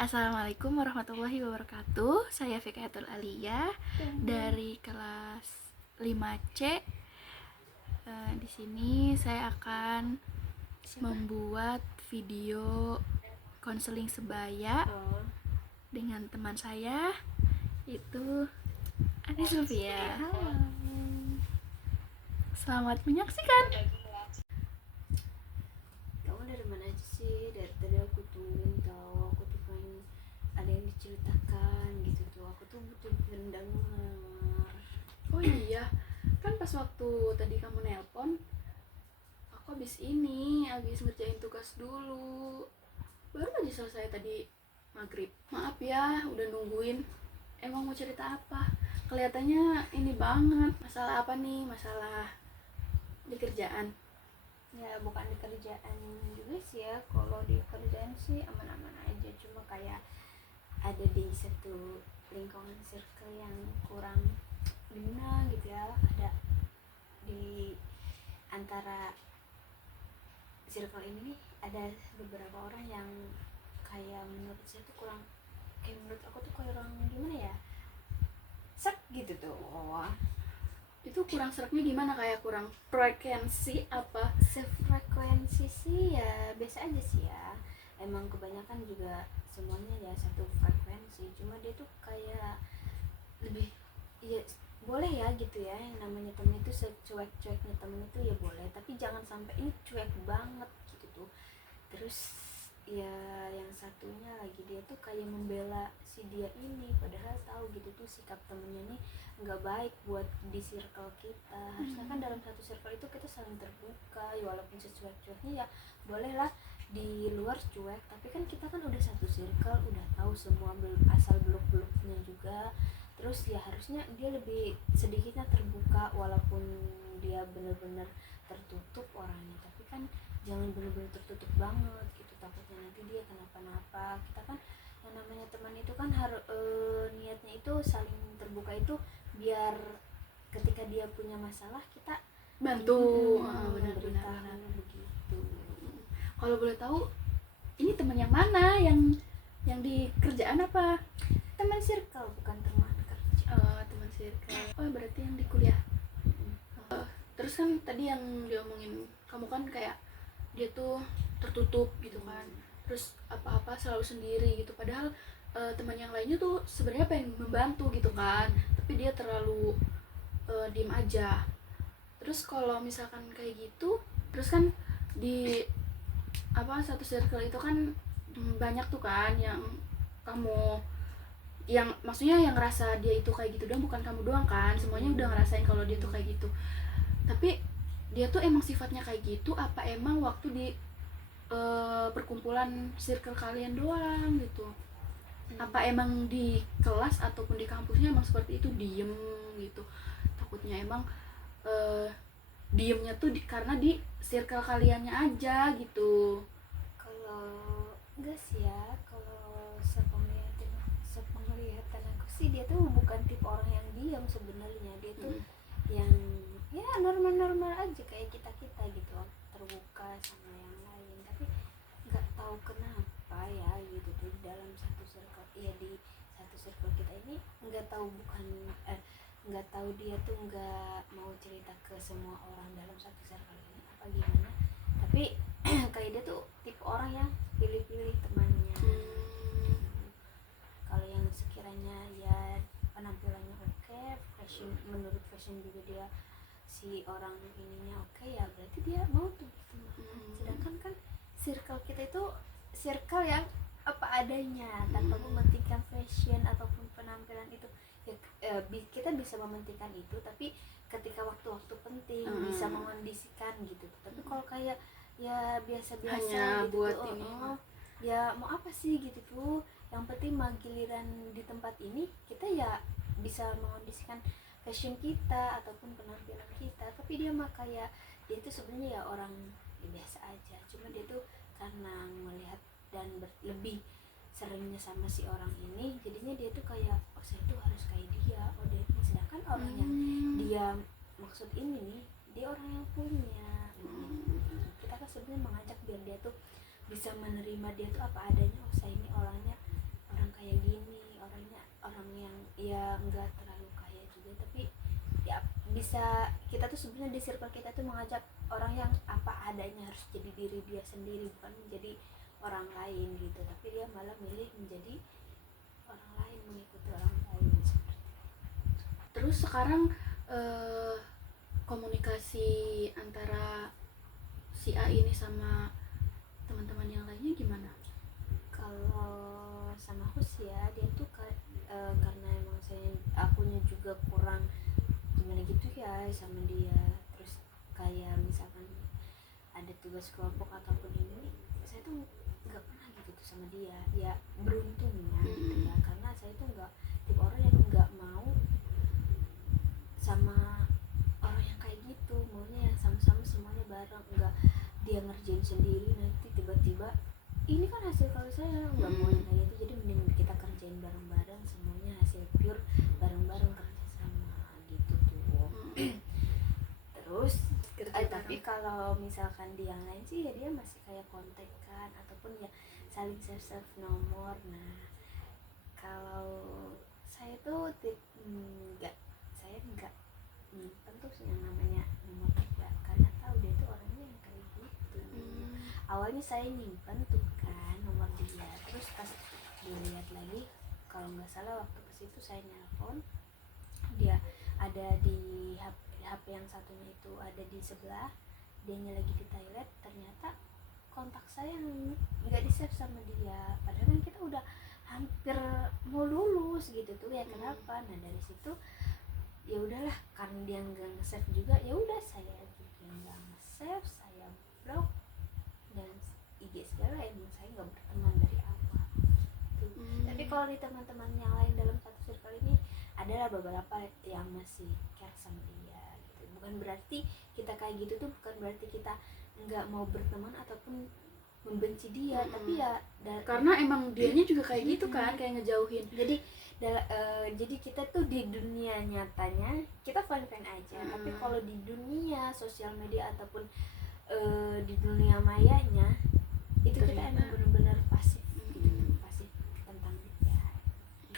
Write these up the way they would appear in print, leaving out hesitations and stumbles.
Assalamualaikum warahmatullahi wabarakatuh. Saya Fikayatul Alia dari kelas 5C. Di sini saya akan membuat video konseling sebaya dengan teman saya, itu Ani Sylvia. Selamat menyaksikan. Kamu dari mana aja sih? Dari tadi aku tungguin tahu, aku tuh pengen ada yang diceritakan gitu tuh. Aku tuh butuh pendengar. Oh iya, kan pas waktu tadi kamu nelpon, aku habis ngerjain tugas dulu. Baru aja selesai tadi maghrib. Maaf ya, udah nungguin. Emang mau cerita apa? Kelihatannya ini banget. Masalah apa nih? Masalah di kerjaan. Ya bukan di kerjaan juga sih ya. Kalau di kerjaan sih aman-aman aja. Cuma kayak ada di satu lingkungan circle yang kurang bina gitu ya. Ada di antara circle ini nih ada beberapa orang yang kayak menurut saya tuh kurang, kayak menurut aku tuh kurang gimana ya, sek gitu tuh. Itu kurang seraknya gimana? Kayak kurang frekuensi apa? Sefrekuensi sih ya biasa aja sih ya, emang kebanyakan juga semuanya ya satu frekuensi, cuma dia tuh kayak lebih ya boleh ya gitu ya, yang namanya temen itu secuek-cueknya temen itu ya boleh, tapi jangan sampai ini cuek banget gitu tuh. Terus ya yang satunya lagi dia tuh kayak membela si dia ini, padahal tahu gitu tuh sikap temennya nih nggak baik buat di circle kita. Harusnya kan dalam satu circle itu kita saling terbuka ya, walaupun secuek-cueknya ya bolehlah di luar cuek, tapi kan kita kan udah satu circle, udah tahu semua asal beluk-beluknya juga. Terus ya harusnya dia lebih sedikitnya terbuka, walaupun dia benar-benar tertutup orangnya, tapi kan jangan benar-benar tertutup banget gitu, takutnya nanti dia kenapa-napa. Kita kan yang namanya teman itu kan harus niatnya itu saling terbuka itu biar ketika dia punya masalah kita Bantu. benar-benar begitu. Kalau boleh tahu, ini teman yang mana? Yang di kerjaan apa? Teman circle bukan teman kerja. Teman circle. Oh, berarti yang di kuliah. Terus kan tadi yang diomongin kamu kan kayak dia tuh tertutup gitu kan, terus apa-apa selalu sendiri gitu, padahal teman yang lainnya tuh sebenarnya pengen membantu gitu kan, tapi dia terlalu diem aja. Terus kalau misalkan kayak gitu, terus kan di satu circle itu kan banyak tuh kan yang kamu, yang maksudnya yang ngerasa dia itu kayak gitu doang, bukan kamu doang kan, semuanya udah ngerasain kalau dia tuh kayak gitu. Tapi dia tuh emang sifatnya kayak gitu apa emang waktu di perkumpulan circle kalian doang gitu? Apa emang di kelas ataupun di kampusnya emang seperti itu, diem gitu? Takutnya emang diemnya tuh karena di circle kaliannya aja gitu. Kalau enggak sih ya, kalau sepenglihatan aku sih dia tuh bukan tipe orang yang diam sebenarnya. Dia tuh yang ya normal-normal aja kayak kita gitu, terbuka sama yang lain, tapi nggak tahu kenapa ya gitu tuh dalam satu circle, ya di satu circle kita ini nggak tahu, nggak tahu dia tuh nggak mau cerita ke semua orang dalam satu circle ini apa gimana, tapi kayak dia tuh tipe orang yang pilih-pilih temannya. Kalau yang sekiranya ya penampilannya oke, fashion, menurut fashion juga dia si orang ininya oke, ya berarti dia mau tuh gitu. Sedangkan kan circle kita itu circle yang apa adanya, tanpa mementingkan fashion ataupun penampilan itu ya, kita bisa mementingkan itu, tapi ketika waktu-waktu penting bisa mengondisikan gitu. Tapi kalau kayak ya biasa-biasa Hanya gitu buat tuh, ini ya mau apa sih gitu tuh, yang penting mah giliran di tempat ini kita ya bisa mengondisikan fashion kita ataupun penampilan kita. Tapi dia mah kayak dia itu sebenarnya ya orang ya biasa aja, cuma dia tuh karena melihat dan lebih seringnya sama si orang ini, jadinya dia tuh kayak oh saya tuh harus kayak dia, oh dia ini. Sedangkan orang yang dia maksud ini nih, dia orang yang punya. Kita kan sebenarnya mengajak biar dia tuh bisa menerima dia tuh apa adanya, oh saya ini orangnya nggak terlalu kaya juga, tapi ya bisa, kita tuh sebenarnya di circle kita tuh mengajak orang yang apa adanya, harus jadi diri dia sendiri, bukan menjadi orang lain gitu, tapi dia malah milih menjadi orang lain, mengikuti orang lain seperti itu. Terus sekarang komunikasi antara si A ini sama teman-teman yang lainnya gimana? Kalau sama aku sih ya, dia tuh karena emang akunya juga kurang gimana gitu ya sama dia, terus kayak misalkan ada tugas kelompok ataupun ini, saya tuh nggak pernah gitu tuh sama dia. Ya beruntungnya gitu ya, karena saya tuh nggak tipe orang yang nggak mau sama orang yang kayak gitu, maunya yang sama-sama semuanya bareng, nggak dia ngerjain sendiri nanti tiba-tiba ini kan hasil, kalau saya nggak mau yang kayak gitu. Jadi mending kita kerjain bareng-bareng, semuanya hasil pure bareng-bareng, kerja sama gitu tuh. Terus tapi kalau misalkan di yang lain sih ya dia masih kayak kontekan ataupun ya saling save nomor. Nah kalau saya tuh saya nggak nyimpen tuh yang namanya nomor dia, karena tahu dia tuh orangnya yang kayak gitu. Awalnya saya nyimpen tuh kan nomor dia, terus pas dilihat lagi, kalau nggak salah waktu ke situ saya nelpon, dia ada di HP yang satunya itu ada di sebelah, dianya lagi di toilet, ternyata kontak saya nggak di save sama dia, padahal kan kita udah hampir mau lulus gitu tuh ya. Kenapa? Nah dari situ ya udahlah, karena dia nggak nge-save juga, ya udah saya juga nggak nge-save, saya blok, dan IG segala, emang saya nggak berteman dari awal gitu. Tapi kalau di teman-teman yang lain dalam satu circle ini adalah beberapa yang masih care sama dia gitu. Bukan berarti kita kayak gitu tuh, bukan berarti kita nggak mau berteman ataupun membenci dia, tapi ya karena emang dianya juga kayak gitu kan, kayak ngejauhin. Jadi kita tuh di dunia nyatanya kita fine-fine aja, tapi kalau di dunia sosial media ataupun di dunia mayanya itu kita emang benar-benar pasif gitu, pasif tentang dia.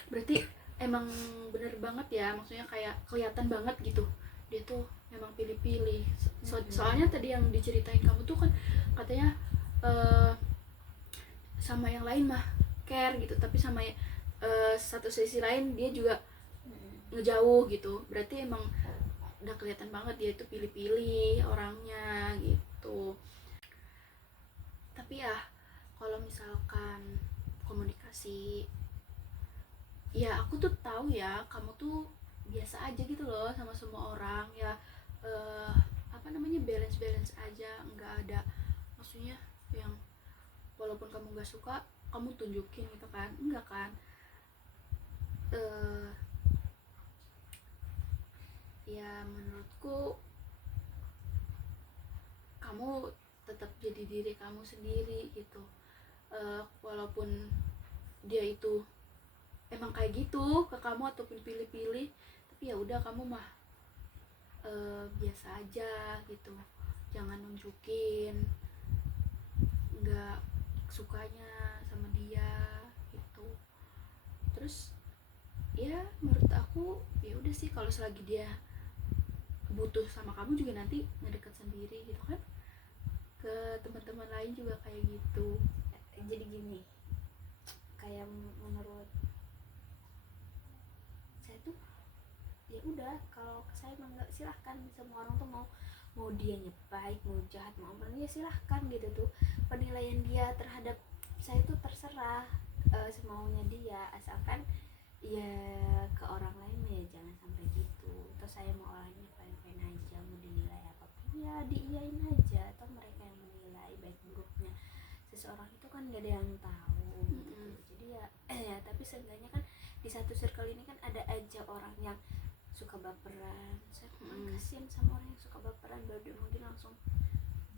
Berarti emang bener banget ya, maksudnya kayak kelihatan banget gitu dia tuh memang pilih-pilih. Soalnya tadi yang diceritain kamu tuh kan katanya sama yang lain mah care gitu, tapi sama satu sisi lain dia juga ngejauh gitu. Berarti emang udah kelihatan banget dia itu pilih-pilih orangnya gitu. Tapi ya kalau misalkan komunikasi, ya aku tuh tahu ya kamu tuh biasa aja gitu loh sama semua orang ya, apa namanya, balance aja, nggak ada maksudnya yang walaupun kamu nggak suka kamu tunjukin gitu kan, enggak kan. Ya menurutku kamu tetap jadi diri kamu sendiri gitu, walaupun dia itu emang kayak gitu ke kamu ataupun pilih-pilih, tapi ya udah kamu mah biasa aja gitu, jangan nunjukin nggak sukanya sama dia gitu. Terus ya menurut aku ya udah sih, kalau selagi dia butuh sama kamu juga nanti ngedeket sendiri gitu kan. Ke teman-teman lain juga kayak gitu. Jadi gini, kayak menurut saya tuh ya udah, kalau saya emang nggak, silahkan, semua orang tuh mau dianya baik mau jahat mau apa ya silahkan gitu tuh. Penilaian dia terhadap saya tuh terserah, semaunya dia, asalkan ya ke orang lain ya jangan sampai gitu. Terus saya mau orangnya fine-fine aja, mau dinilai apapun ya diiyain aja, atau mereka yang menilai baik buruknya seseorang itu kan gak ada yang tahu gitu. Jadi ya tapi seenggaknya kan di satu circle ini kan ada aja orang yang suka baperan. Saya kan kasihan sama orang yang suka baperan, baru dia mungkin langsung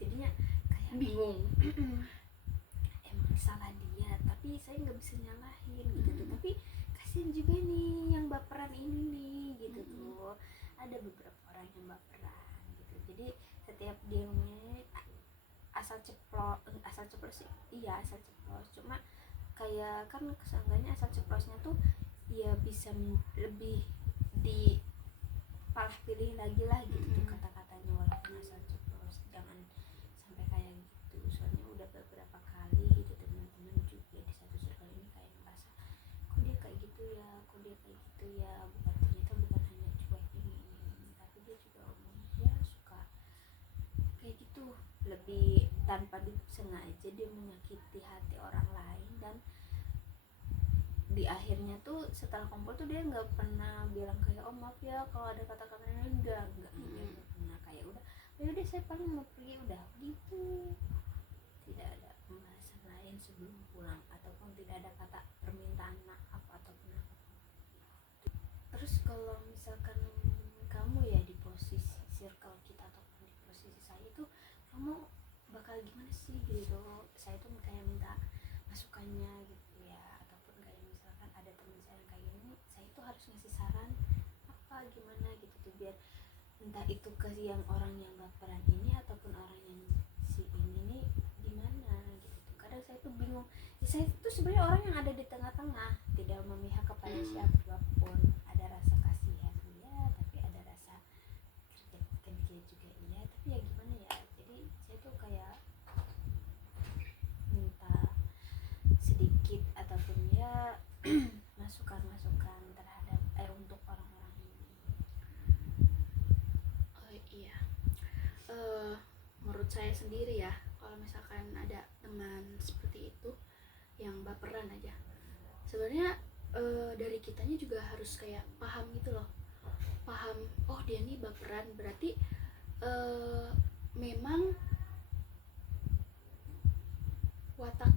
jadinya kayak bingung. Emang salah dia, tapi saya nggak bisa nyalahin gitu tuh. Tapi kasihan juga nih yang baperan ini nih gitu tuh. Ada beberapa orang yang baperan gitu. Jadi setiap dia asal ceplos sih, iya asal ceplos. Cuma kayak kan kesanggaannya asal ceplosnya tuh ya bisa lebih dipalah pilih lagi lah gitu tuh kata-katanya, walaupun asal ceplos, jangan sampai kayak gitu. Soalnya udah beberapa kali gitu teman-teman juga di satu circle ini kayak merasa kok dia kayak gitu ya, kok dia kayak gitu ya, bukan ternyata bukan hanya cuek ini, tapi dia juga omong ya suka kayak gitu, lebih tanpa disengaja dia menyakiti hati orang lain. Dan di akhirnya tuh setelah kumpul tuh dia nggak pernah bilang kayak oh maaf ya kalau ada kata-kata ini, enggak dia nggak pernah kayak udah ya udah saya paling mau pergi udah gitu, tidak ada pembahasan lain sebelum pulang ataupun tidak ada kata permintaan maaf ataupun apa. Terus kalau misalkan kamu ya di posisi circle kita ataupun di posisi saya itu, kamu bakal gimana sih gitu, saya tuh kayak minta masukannya gitu ya, ataupun kayak misalkan ada teman saya yang kayak gini, saya tuh harus ngasih saran apa gimana gitu tuh, biar entah itu ke yang orang yang baperan ini ataupun orang yang si ini nih gimana gitu tuh. Kadang saya tuh bingung ya, saya tuh sebenarnya orang yang ada di tengah-tengah, tidak memihak kepada siapapun, ada rasa kasihan iya tapi ada rasa kerja juga iya, tapi ya gimana ya, jadi saya tuh kayak minta sedikit ataupun ya masukan-masukan terhadap untuk orang-orang ini. Oh iya, menurut saya sendiri ya, kalau misalkan ada teman seperti itu yang baperan aja, sebenarnya dari kitanya juga harus kayak paham gitu loh, paham oh dia nih baperan berarti memang watak,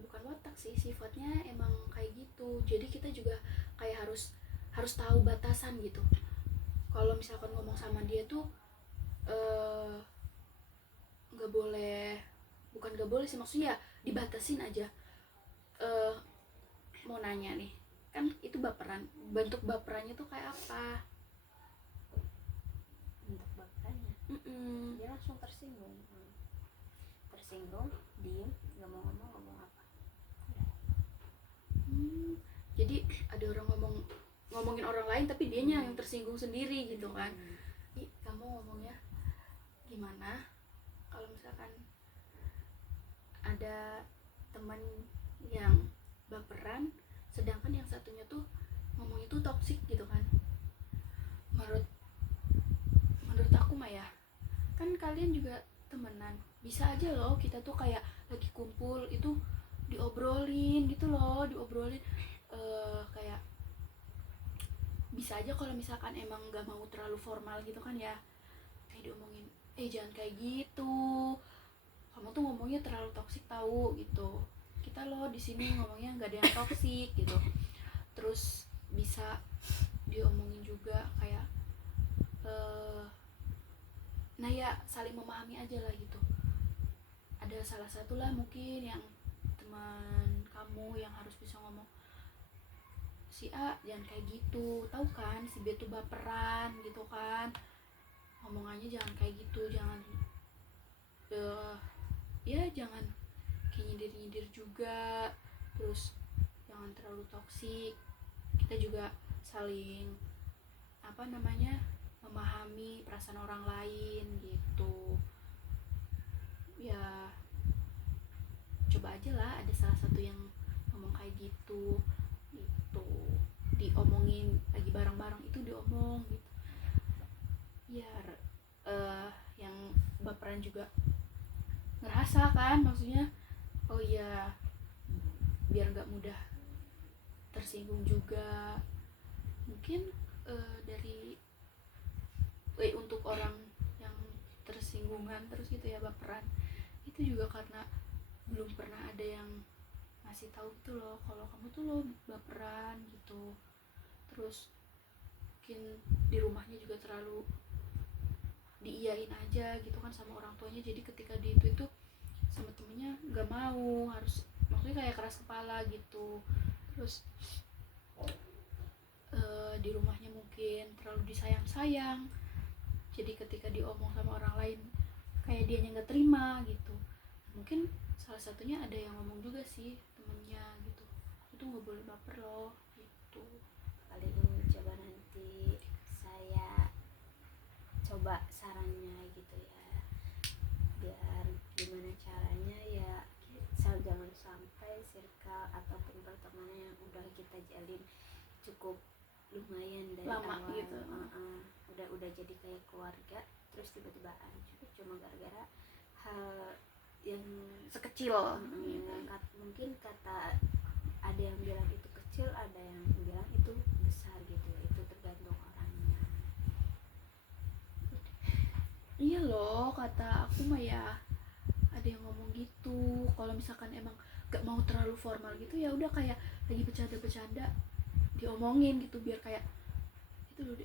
bukan watak sih, sifatnya emang kayak gitu. Jadi kita juga kayak harus tahu batasan gitu. Kalau misalkan ngomong sama dia tuh nggak boleh, bukan nggak boleh sih, maksudnya ya dibatasin aja. Mau nanya nih, kan itu baperan, bentuk baperannya tuh kayak apa? Untuk baperannya dia langsung tersinggung, diem nggak mau ngomong apa. Jadi ada orang ngomongin orang lain tapi dianya yang tersinggung sendiri gitu kan. Ih, kamu ngomongnya gimana kalau misalkan ada teman yang baperan sedangkan yang satunya tuh ngomongnya tuh toksik gitu kan. Menurut aku mah ya, kan kalian juga temenan, bisa aja loh kita tuh kayak lagi kumpul itu diobrolin gitu loh, kayak bisa aja kalau misalkan emang nggak mau terlalu formal gitu kan ya, kayak diomongin jangan kayak gitu, kamu tuh ngomongnya terlalu toksik tahu gitu, kita loh di sini ngomongnya nggak ada yang toksik gitu. Terus bisa diomongin juga kayak nah ya saling memahami aja lah gitu. Ada salah satu lah mungkin yang teman kamu yang harus bisa ngomong, si A jangan kayak gitu, tahu kan si B tuh baperan gitu kan, ngomongannya jangan kayak gitu, jangan ya jangan kayak nyindir juga, terus jangan terlalu toksik, kita juga saling memahami perasaan orang lain gitu ya. Coba aja lah ada salah satu yang ngomong kayak gitu diomongin lagi bareng-bareng itu diomong gitu biar yang baperan juga ngerasa kan, maksudnya oh iya biar nggak mudah tersinggung juga. Mungkin dari untuk orang yang tersinggungan terus gitu ya baperan, itu juga karena belum pernah ada yang ngasih tahu gitu loh kalau kamu tuh lo baperan gitu. Terus mungkin di rumahnya juga terlalu diiyain aja gitu kan sama orang tuanya, jadi ketika di itu sama temennya nggak mau, harus maksudnya kayak keras kepala gitu. Terus di rumahnya mungkin terlalu disayang-sayang, jadi ketika diomong sama orang lain kayak dianya nggak terima gitu. Mungkin salah satunya ada yang ngomong juga sih temennya gitu, tuh nggak boleh baper loh gitu. Paling coba nanti saya coba sarannya gitu ya, biar gimana caranya ya jangan sampai circle ataupun pertemanan yang udah kita jalin cukup lumayan dari Lama awal gitu. Udah jadi kayak keluarga, terus tiba-tiba hancur cuma gara-gara hal yang Sekecil gitu. mungkin kata ada yang bilang itu kecil, ada yang bilang itu besar gitu ya, itu tergantung orangnya. Iya loh, kata aku mah ya, ada yang ngomong gitu, kalau misalkan emang gak mau terlalu formal gitu ya udah kayak lagi bercanda-bercanda diomongin gitu, biar kayak itu loh,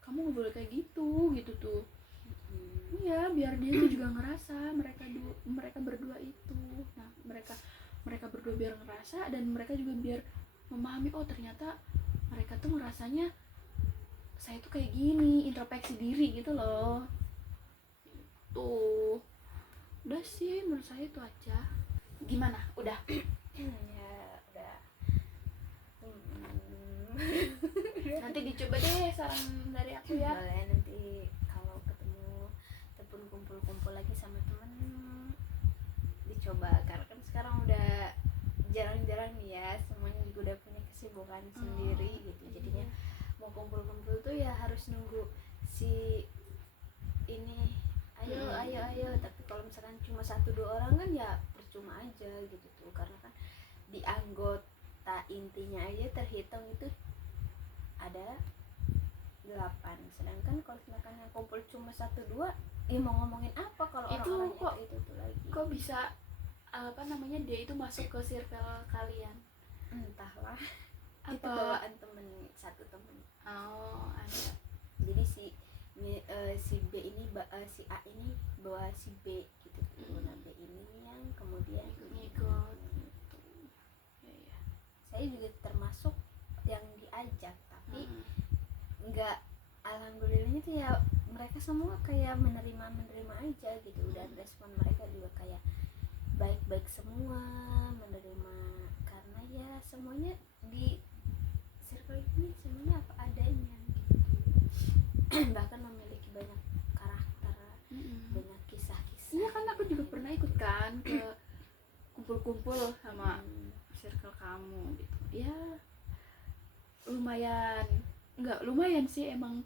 kamu gak boleh kayak gitu gitu tuh. Iya, biar dia tuh juga ngerasa mereka berdua itu. Nah, mereka berdua biar ngerasa, dan mereka juga biar memahami, oh ternyata mereka tuh ngerasanya saya tuh kayak gini, introspeksi diri gitu loh. Tuh. Udah sih, menurut saya itu aja. Gimana? Udah? Ya udah. Nanti dicoba deh saran dari aku ya. Boleh, nanti kalau ketemu ataupun kumpul-kumpul lagi sama temen dicoba, karena kan sekarang udah jarang-jarang nih ya, semuanya juga udah punya kesibukan sendiri gitu, jadinya mau kumpul-kumpul tuh ya harus nunggu si ini ayo, tapi kalau misalkan cuma 1-2 orang kan ya percuma aja gitu tuh, karena kan di anggota intinya aja terhitung itu ada 8, sedangkan kalau misalkan yang kumpul cuma 1-2 mau ngomongin apa kalau Itu orang-orang kok- itu tuh lagi. Kok bisa dia itu masuk ke circle kalian? Entahlah, itu Apa? bawaan satu temen. Oh, ada. Jadi si B ini si A ini bawa si B gitu tuh. Nah B ini yang kemudian Ngikut. Ya. saya juga termasuk yang diajak, tapi nggak, alhamdulillahnya tuh ya mereka semua kayak menerima aja gitu, dan respon mereka juga kayak baik-baik semua, menerima, karena ya semuanya di circle ini semuanya apa adanya gitu. Bahkan memiliki banyak karakter, banyak kisah-kisah. Iya kan, aku juga pernah ikut kan ke kumpul-kumpul sama circle kamu gitu. Ya lumayan sih, emang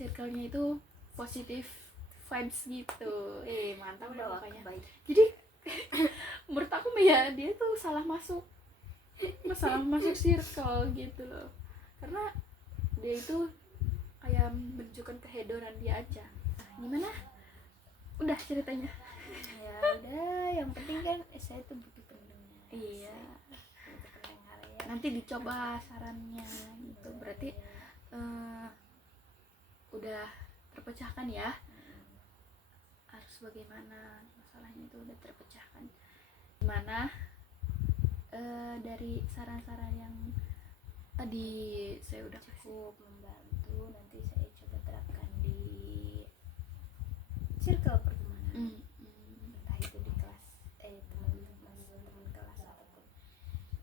circle-nya itu positif vibes gitu. Mantap Udah lah pokoknya. baik. Jadi menurut aku ya dia tuh salah masuk circle gitu loh, karena dia itu kayak menunjukkan kehedoran dia aja. Gimana? Udah ceritanya? Ya udah, yang penting kan saya tuh butuh pendengar. Iya. Butuh pendengar ya. Nanti dicoba sarannya gitu. Berarti udah terpecahkan ya. Harus bagaimana, masalahnya itu udah terpecahkan. Gimana dari saran-saran yang tadi saya udah kasih? Cukup membantu, nanti saya coba terapkan di circle pertemanan. Entah itu di kelas teman kelas ataupun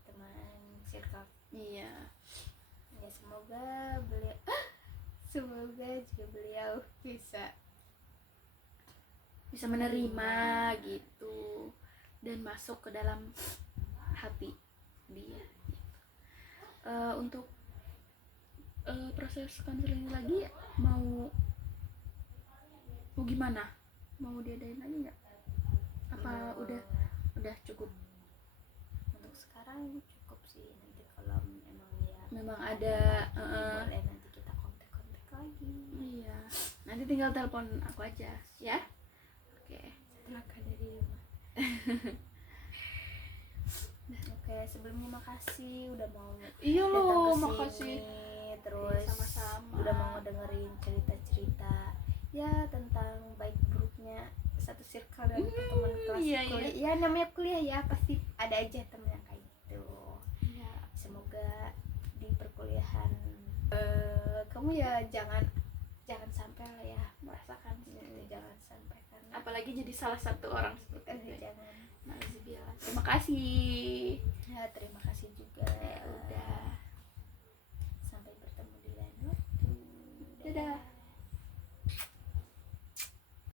teman circle. Iya. Ya semoga juga beliau bisa menerima gitu, dan masuk ke dalam hati dia gitu. Untuk proses konseling lagi mau gimana? Mau diadain lagi nggak? Apa udah cukup? Untuk sekarang cukup sih, nanti kalau Memang ada boleh nanti kita kontak lagi. Iya, nanti tinggal telepon aku aja ya. Oke. Tenaga dari rumah. Oke, sebelumnya makasih udah mau Iya datang loh, ke makasih. sini, terus Sama-sama. udah mau dengerin cerita-cerita ya tentang baik buruknya satu circle dan teman kelas iya, kuliah. Ya namanya kuliah ya, pasti ada aja temen yang kayak gitu. Iya. Semoga di perkuliahan kamu ya jangan sampai lah ya merasakan, jangan sampai karena apalagi jadi salah satu orang seperti itu. jangan. Nauzubillah. Terima kasih. Ya terima kasih juga.